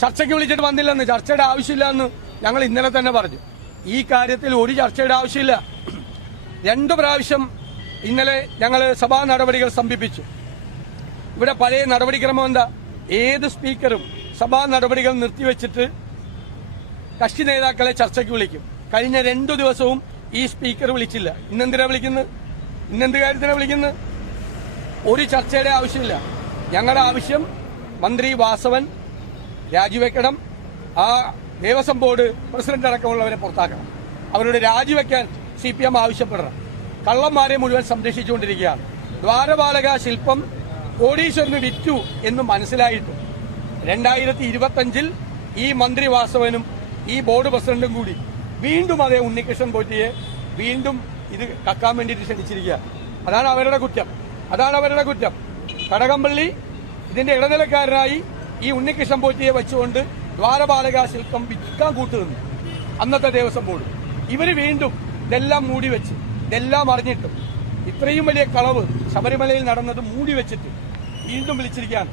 ചർച്ചയ്ക്ക് വിളിച്ചിട്ട് വന്നില്ലെന്ന്, ചർച്ചയുടെ ആവശ്യമില്ല എന്ന് ഞങ്ങൾ ഇന്നലെ തന്നെ പറഞ്ഞു. ഈ കാര്യത്തിൽ ഒരു ചർച്ചയുടെ ആവശ്യമില്ല. 2 പ്രാവശ്യം ഇന്നലെ ഞങ്ങൾ സഭാ നടപടികൾ സ്തംഭിപ്പിച്ചു. ഇവിടെ പഴയ നടപടിക്രമം എന്താ? ഏത് സ്പീക്കറും സഭാ നടപടികൾ നിർത്തിവെച്ചിട്ട് കക്ഷി നേതാക്കളെ ചർച്ചയ്ക്ക് വിളിക്കും. കഴിഞ്ഞ 2 ദിവസവും ഈ സ്പീക്കർ വിളിച്ചില്ല. ഇന്നെന്തിനാ വിളിക്കുന്നത്? ഇന്നെന്ത് കാര്യത്തിനാ വിളിക്കുന്നത്? ഒരു ചർച്ചയുടെ ആവശ്യമില്ല. ഞങ്ങളുടെ ആവശ്യം മന്ത്രി വാസവൻ രാജിവെക്കണം, ആ ദേവസ്വം ബോർഡ് പ്രസിഡന്റ് അടക്കമുള്ളവരെ പുറത്താക്കണം, അവരോട് രാജിവെക്കാൻ CPM ആവശ്യപ്പെടണം. കള്ളന്മാരെ മുഴുവൻ സംരക്ഷിച്ചുകൊണ്ടിരിക്കുകയാണ്. ദ്വാരപാലക ശില്പം കോടീശ്വരന് വിറ്റു എന്ന് മനസ്സിലായിട്ടു 2025 ഈ മന്ത്രി വാസവനും ഈ ബോർഡ് പ്രസിഡന്റും കൂടി വീണ്ടും അതേ ഉണ്ണികൃഷ്ണൻ പോറ്റിയെ വീണ്ടും ഇത് കക്കാൻ വേണ്ടിയിട്ട് ക്ഷണിച്ചിരിക്കുക. അതാണ് അവരുടെ കുറ്റം. കടകംപള്ളി ഇതിന്റെ ഇടനിലക്കാരനായി ഈ ഉണ്ണികൃഷ്ണൻ പോറ്റിയെ വെച്ചുകൊണ്ട് ദ്വാരപാലക ശില്പം വിൽക്കാൻ കൂട്ടുനിന്നു അന്നത്തെ ദേവസ്വം ബോർഡ്. ഇവര് വീണ്ടും ഇതെല്ലാം മൂടി വെച്ച്, ഇതെല്ലാം അറിഞ്ഞിട്ടും ഇത്രയും വലിയ കളവ് ശബരിമലയിൽ നടന്നത് മൂടി വെച്ചിട്ട് വീണ്ടും വിളിച്ചിരിക്കുകയാണ്.